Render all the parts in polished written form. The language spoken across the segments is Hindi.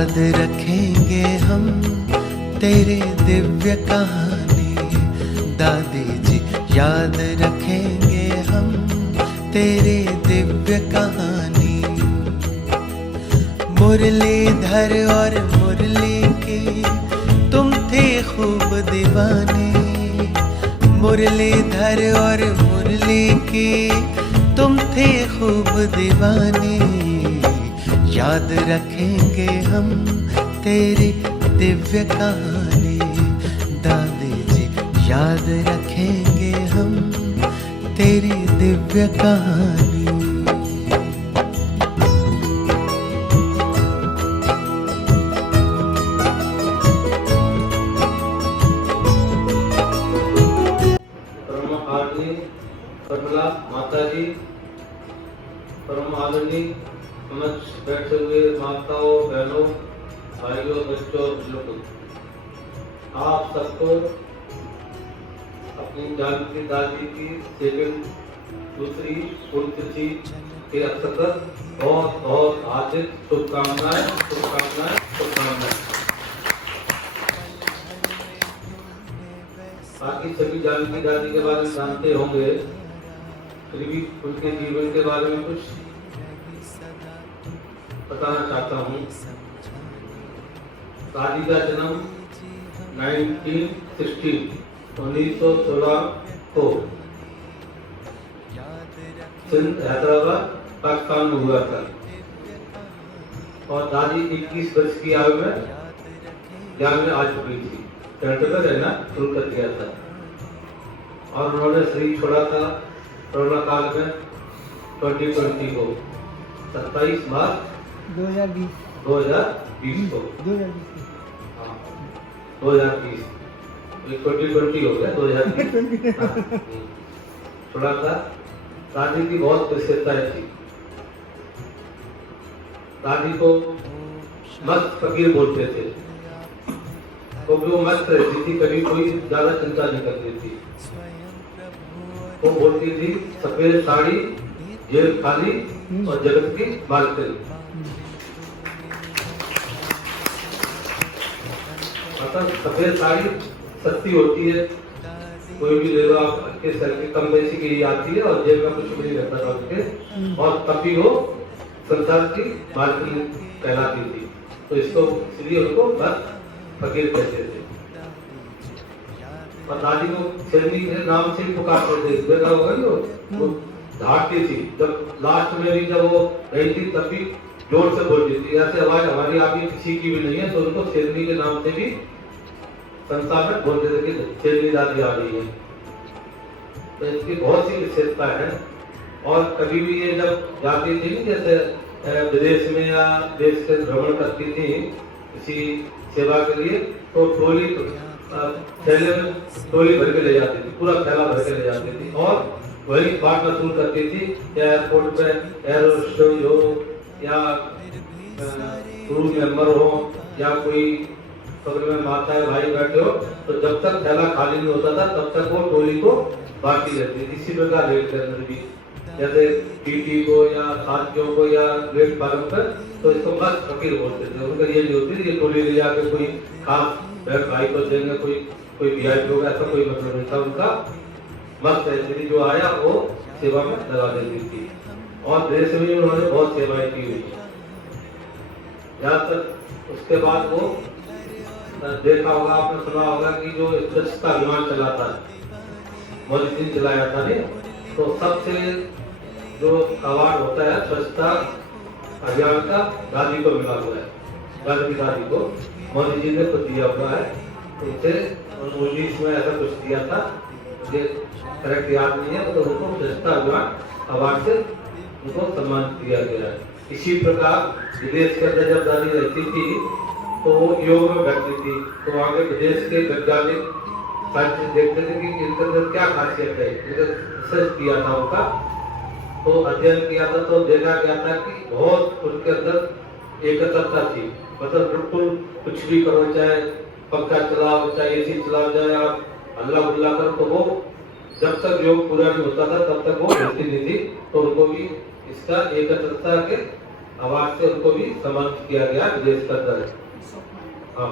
याद रखेंगे हम तेरे दिव्य कहानी। दादी जी याद रखेंगे हम तेरे दिव्य कहानी। मुरलीधर और मुरली की तुम थे खूब दीवानी। मुरलीधर और मुरली की तुम थे खूब दीवानी। याद रखेंगे हम तेरी दिव्य कहानी। दादी जी याद रखेंगे हम तेरी दिव्य कहानी। प्रमला माता जी, परम आदरणीय समक्ष बैठे हुए माताओं, बहनों, भाइयों, बच्चों और बुजुर्गों, आप सबको अपनी जानकी दादी की सेकंड दूसरी पुण्यतिथि के अवसर पर बहुत बहुत हार्दिक शुभकामनाएं शुभकामनाएं शुभकामनाएं। बाकी सभी जानकी दादी के बारे में जानते होंगे, फिर भी उनके जीवन के बारे में कुछ बताना चाहता हूँ। दादी का जन्म 1916 को सिंध हैदराबाद पाकिस्तान में हुआ था और दादी 21 वर्ष की आयु में ज्ञान में आ चुकी थी। सेंटर रहना शुरू कर दिया था और उन्होंने शरीर छोड़ा था कोरोना काल में 2020 को 27 मार्च 2020 को 2020 2020 हो गया 2020 छोड़ा था। दादी की बहुत विशेषताएं थी। दादी को मस्त फकीर बोलते थे क्योंकि वो मस्त रहती थी, कभी कोई ज्यादा चिंता नहीं करती थी। वो बोलती थी सफेद साड़ी, जेब खाली और जगत की मालकिन। मतलब सफेद साड़ी सस्ती होती है, कोई भी ले लो आप, अच्छे सर के कम पैसे की ही आती है और जेब में कुछ भी नहीं रहता था उसके, और तभी वो संसार की मालकिन कहलाती थी। तो इसको इसलिए उनको बस फकीर कहते थे। और दादी को शेरनी के नाम से ही पुकारते थे। देखा होगा कि वो धारती थी, जब लास्ट में भी जब वो रही थी तब भी जोर से बोलती थी। ऐसे आवाज हमारी आगे किसी की भी नहीं है, तो उनको शेरनी के नाम से भी संसार में बोलते थे कि शेरनी दादी आ रही है। तो इसकी बहुत सी विशेषता है। और कभी भी ये जब जाती थी, जैसे विदेश में या देश से भ्रमण करती थी किसी सेवा के लिए, तो टोली थैले में टोली भर के ले जाती थी, पूरा थैला भर के ले जाती थी और वही बांटना शुरू करती थी। या एयरपोर्ट पे एयर होस्टेस हो या क्रू मेंबर हो या कोई बगल में माता है भाई बैठे हो, तो जब तक थैला खाली नहीं होता था तब तक वो टोली को बांटती रहती थी। इसी प्रकार रेल के अंदर भी जैसे टीटी को या साथियों को या प्लेटफार्म पर, तो इसको मस्त फकीर बोलते थे। उनका ये नहीं होती ये टोली ले जाके कोई खास भाई को देंगे, कोई वीआईपी होगा, ऐसा कोई मतलब नहीं था उनका। मस्त ऐसी जो आया वो सेवा में लगा देती थी और देश में उन्होंने बहुत सेवाएं की हुई। यहाँ तक उसके बाद वो देखा होगा, आपने सुना होगा कि जो स्वच्छता अभियान चला था, मोदी जी चलाया था नहीं, तो सबसे जो अवार्ड होता है स्वच्छता अभियान का दादी को मिला हुआ है। दादी को मोदी जी ने खुद दिया हुआ है। उनसे 19 में ऐसा कुछ दिया था, मुझे करेक्ट याद नहीं है, तो उनको स्वच्छता अभियान अवार्ड से उनको सम्मान दिया गया है। इसी प्रकार विदेश के अंदर जब दादी रहती थी तो वो योग में बैठती थी, तो वहाँ के विदेश के वैज्ञानिक साइंटिस्ट देखते थे कि इनके अंदर क्या खासियत है। रिसर्च किया था उनका, तो अध्ययन किया था, तो देखा गया था कि बहुत उनके अंदर एकत्रता थी। मतलब बिल्कुल कुछ भी करो, चाहे पंखा चलाओ, चाहे एसी चलाओ, चाहे आप हल्ला गुल्ला करो, तो वो जब तक योग पूरा नहीं होता था तब तक वो हिलती नहीं थी। तो उनको भी इसका एकत्रता के अवार्ड से उनको भी सम्मानित किया गया विदेश के अंदर।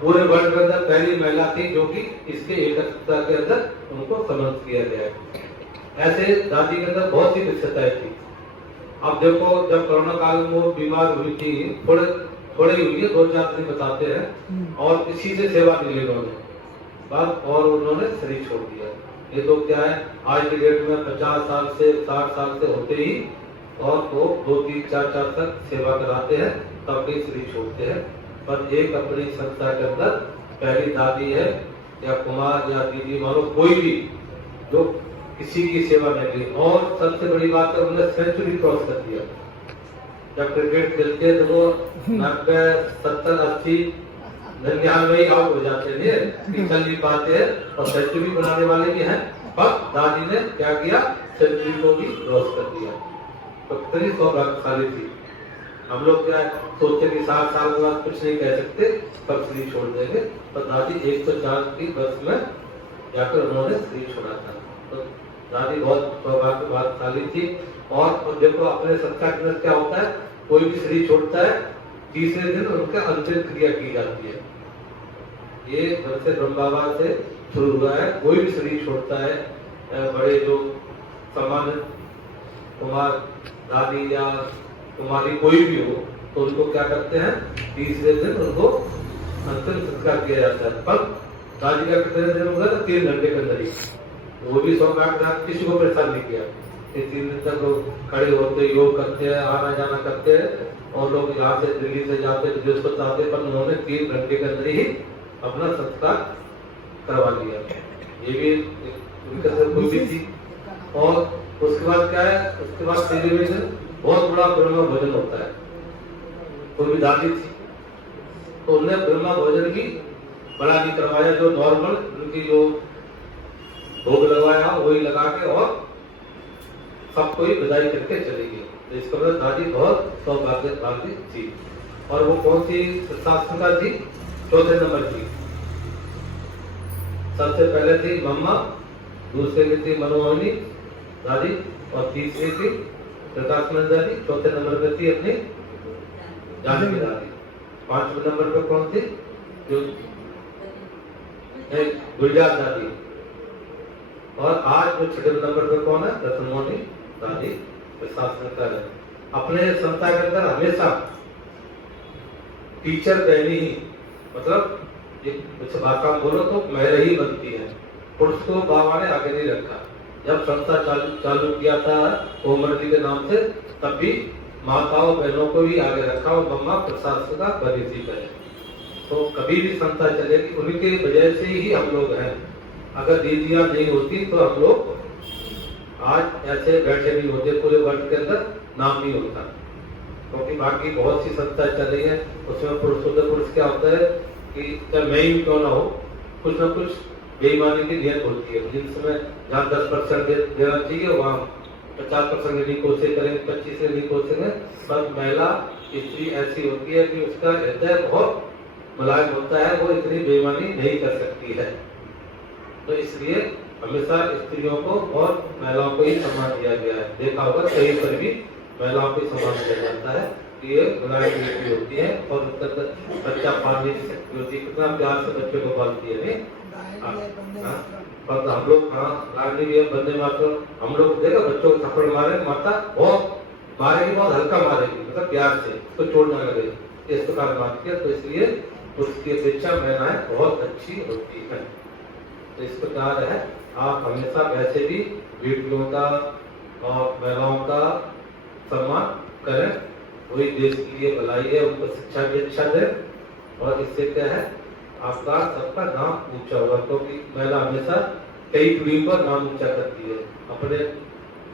पूरे वर्ल्ड के अंदर पहली महिला थी जो कि इसके एकत्रता के अंदर उनको सम्मानित किया गया। ऐसे दादी के अंदर बहुत सी विशेषताएं थी। अब देखो, जब कोरोना काल में वो बीमार हुई थी, थोड़े हुई है, 2-4 दिन बताते हैं, और किसी से सेवा नहीं ली उन्होंने बस, और उन्होंने शरीर छोड़ दिया। ये तो क्या है, आज की डेट में 50 साल से 60 साल से होते ही और वो 2-3-4 तक सेवा कराते हैं, तब भी शरीर छोड़ते हैं। पर एक अपनी संस्था के अंदर पहली दादी है या कुमार या दीदी, मानो कोई भी जो किसी की सेवा नहीं की। और सबसे बड़ी बात है, उन्होंने सेंचुरी क्रॉस कर दिया। जब क्रिकेट खेलते तो वो 90, 70, 80, 99 आउट हो जाते थे, चल नहीं पाते हैं, और सेंचुरी बनाने वाले भी हैं। पर दादी ने क्या किया, सेंचुरी को भी क्रॉस कर दिया। तो कितनी सौभाग्यशाली थी। हम लोग क्या सोचते कि 60 साल के बाद कुछ नहीं कह सकते, तब शरीर छोड़ देंगे। पर दादी 104 की वर्ष में जाकर उन्होंने शरीर छोड़ा था। तो दादी बहुत सौभाग्यशाली थी। और देखो, अपने संस्कार के अंदर क्या होता है, कोई भी शरीर छोड़ता है, तीसरे दिन उनका अंतिम क्रिया की जाती है। ये वैसे ब्रह्म बाबा से शुरू हुआ है। कोई भी शरीर छोड़ता है, बड़े जो सम्मानित कुमार दादी या कुमारी कोई भी हो, तो उनको क्या करते हैं, तीसरे दिन उनको अंतिम संस्कार किया जाता है। पर दादी का कितने दिन होगा, 3 घंटे के अंदर ही, वो भी 100 गांठ, किसी को परेशान नहीं किया। 3 दिन तक लोग खड़े होते, योग करते हैं, आना जाना करते हैं, और लोग यहाँ से दिल्ली से जाते, विदेश को जाते, पर उन्होंने 3 घंटे के अंदर ही अपना संस्कार करवा लिया। ये भी उनके से खुशी थी। और उसके बाद क्या है, उसके बाद सेलिब्रेशन बहुत बड़ा ब्रह्म भोजन होता है। कोई भी दादी थी तो उन्होंने ब्रह्म भोजन की बड़ा नहीं करवाया, जो नॉर्मल उनकी जो भोग लगवाया वही लगा के और सबको ही विदाई करके चली गई। तो इसका मतलब दादी बहुत सौभाग्यशाली थी। और वो कौन सी शास्त्रिका थी, 4थे नंबर की। सबसे पहले थी मम्मा, दूसरे की थी मनोमोहिनी दादी, और तीसरी थी प्रकाशानंद दादी, 4थे नंबर पे थी अपनी जानकी दादी। 5वें नंबर पे कौन थी, जो गुलजार दादी। और आज जो 6वें नंबर पे कौन है, रत्नमोहिनी दादी शास्त्रकार है। अपने संस्था के अंदर हमेशा टीचर बहनी ही, मतलब कुछ भाषा बोलो तो महिला ही बनती है, पुरुष को बाबा ने आगे नहीं रखा। जब संस्था चालू किया था कोमल के नाम से, तब भी माताओं बहनों को भी आगे रखा, और मम्मा प्रशासक बनी थी पहले। तो कभी भी संस्था चलेगी, उनके वजह से ही हम लोग हैं। अगर दीदियां नहीं होती तो हम लोग आज ऐसे बैठे नहीं होते, पूरे वर्ल्ड के अंदर नाम नहीं होता। क्योंकि बाकी बहुत सी संस्थाएं चल रही है, उसमें पुरुष क्या होता है कि चाहे मैं ही क्यों ना हो, कुछ ना कुछ बेईमानी की नियत होती है। जिसमें जहाँ 10% देना चाहिए, वहाँ 50% की कोशिश करेंगे, 25 की कोशिश करेंगे। पर महिला स्त्री ऐसी होती है कि उसका हृदय बहुत मुलायम होता है, वो इतनी बेईमानी नहीं कर सकती है। तो इसलिए हमेशा स्त्रियों को और महिलाओं को ही सम्मान दिया गया है। देखा होगा कहीं पर भी महिलाओं को सम्मान दिया जाता है। ये मुलायम बेटी होती है और बच्चा पालने की शक्ति होती है, कितना प्यार से बच्चे को पालती है। पर हम लोग रानी भी बंदे मात्र, हम लोग देखो बच्चों को थप्पड़ मारे, माता बहुत मारेगी, बहुत हल्का मारेगी, मतलब प्यार से उसको चोट न लगे, इस प्रकार मारती है। तो इसलिए उसकी अपेक्षा महिलाएं बहुत अच्छी होती है। तो इस प्रकार है, आप हमेशा वैसे भी बेटियों का और महिलाओं का सम्मान करें, वही देश के लिए भलाई है। उनको शिक्षा भी अच्छा दें, और इससे क्या है, आपका सबका नाम ऊंचा होगा। क्योंकि महिला हमेशा कई पीढ़ी पर नाम ऊंचा करती है, अपने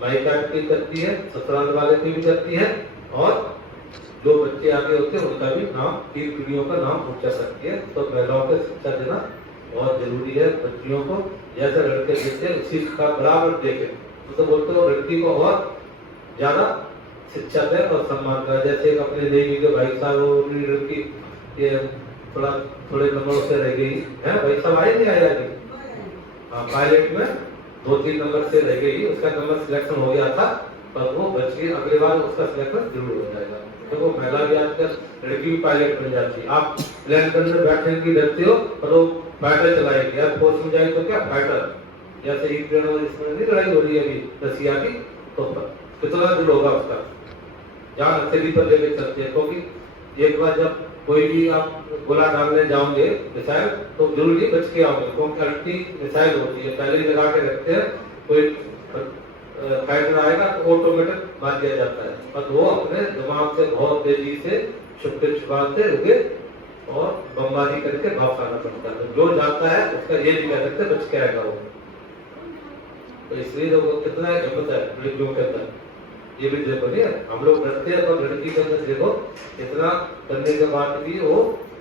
मायका की करती है, ससुराल वाले की भी करती है, और जो बच्चे आगे होते हैं उनका भी नाम, 3 पीढ़ियों का नाम ऊंचा करती है। तो महिलाओं को शिक्षा देना बहुत जरूरी है। बच्चियों को जैसे लड़के देते हैं उसी का बराबर देखें। तो बोलते हो लड़की को और ज्यादा शिक्षा दे और सम्मान करे। जैसे अपने देवी के भाई साहब, लड़की ये थोड़े नंबरों से रह गई है, भाई साहब आए नहीं आया जी, पायलट में 2-3 नंबर से रह गई, उसका नंबर सिलेक्शन हो गया था, पर वो बच गई, अगली बार उसका सिलेक्शन जरूर हो जाएगा। देखो महिला भी आजकल लड़की भी पायलट बन जाती है। आप प्लेन के अंदर बैठने की डरते हो पर वो फाइटर चलाएगी, यार फोर्स में जाए तो क्या फाइटर, जैसे एक प्लेन में इसमें नहीं लड़ाई हो रही है अभी रसिया की, तो कितना दिल होगा उसका, जान हथेली पर लेके चलते हैं। क्योंकि एक बार जब कोई भी आप गोला डालने जाओगे मिसाइल तो जरूरी बच के आओगे, क्योंकि अल्टी मिसाइल होती है, पहले ही लगा के रखते हैं, कोई फाइटर आएगा तो ऑटोमेटिक मार दिया जाता है। पर वो अपने दिमाग से बहुत तेजी से छुपाते हुए और बमबारी करके भाग खाना पड़ता है। जो जाता है उसका ये नहीं कह सकते बच के आएगा वो। तो इसलिए लोगों को कितना हिम्मत है लड़कियों के अंदर, ये भी देखो नहीं है। हम लोग डरते हैं तो लड़की के अंदर देखो इतना करने के बाद भी वो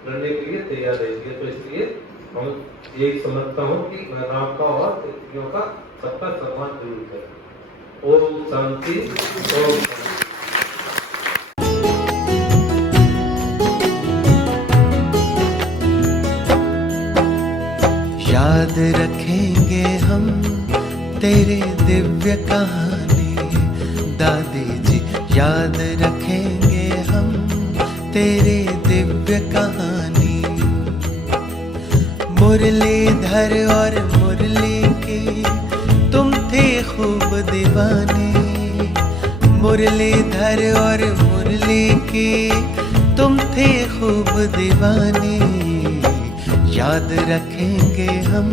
लड़ने के लिए तैयार रहती है। तो इसलिए हम यही समझता हूँ कि महिलाओं का और स्त्रियों का सबका सम्मान जरूर है। ओम शांति। ओम याद रखेंगे हम तेरे दिव्य कहानी, दादी जी याद रखेंगे हम तेरे दिव्य कहानी। मुरलीधर और मुरली की तुम थे खूब दीवानी, मुरलीधर और मुरली की तुम थे खूब दीवानी। याद रखेंगे हम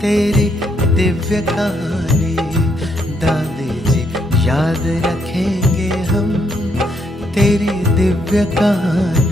तेरी दिव्य कहानी, दादी जी याद रखेंगे हम तेरी दिव्य कहानी।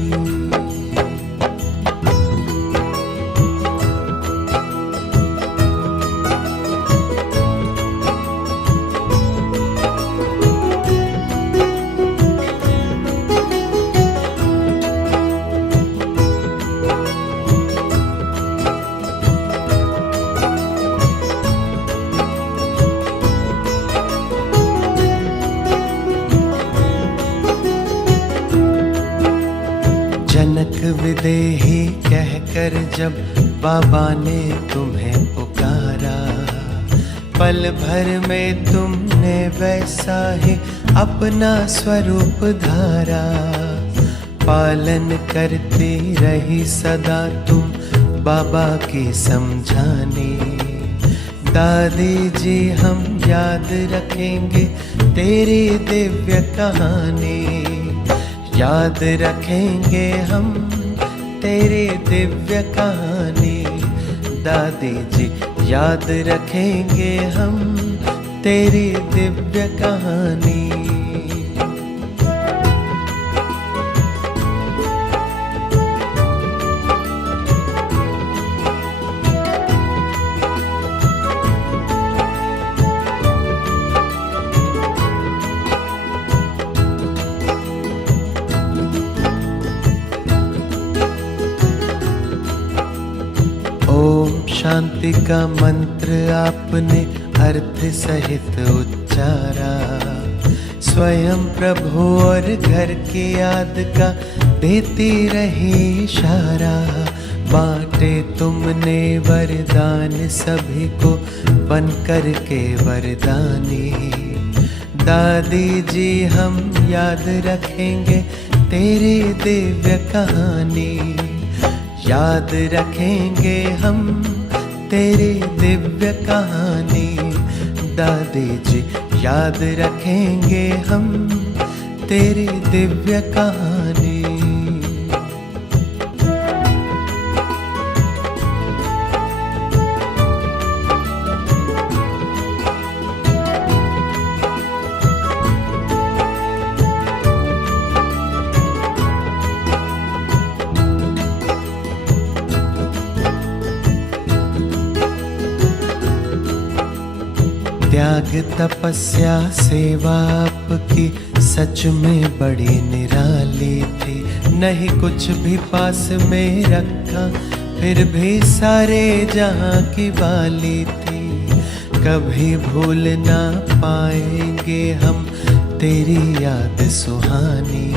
जनक विदेही कहकर जब बाबा ने तुम्हें पुकारा, पल भर में तुमने वैसा ही अपना स्वरूप धारा। पालन करती रही सदा तुम बाबा की समझानी, दादी जी हम याद रखेंगे तेरी दिव्य कहानी। याद रखेंगे हम तेरी दिव्य कहानी, दादी जी याद रखेंगे हम तेरी दिव्य कहानी। ओम शांति का मंत्र आपने अर्थ सहित उच्चारा, स्वयं प्रभु और घर की याद का देती रही इशारा। बांटे तुमने वरदान सभी को बन कर के वरदानी, दादी जी हम याद रखेंगे तेरी दिव्य कहानी। याद रखेंगे हम तेरी दिव्य कहानी, दादी जी याद रखेंगे हम तेरी दिव्य कहानी। त्याग तपस्या सेवा आपकी सच में बड़ी निराली थी, नहीं कुछ भी पास में रखा फिर भी सारे जहां की वाली थी। कभी भूल ना पाएंगे हम तेरी याद सुहानी,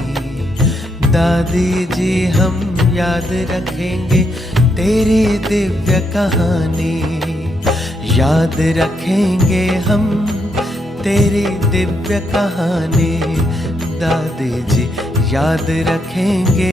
दादी जी हम याद रखेंगे तेरी दिव्य कहानी। याद रखेंगे हम तेरी दिव्य कहानी, दादी जी याद रखेंगे।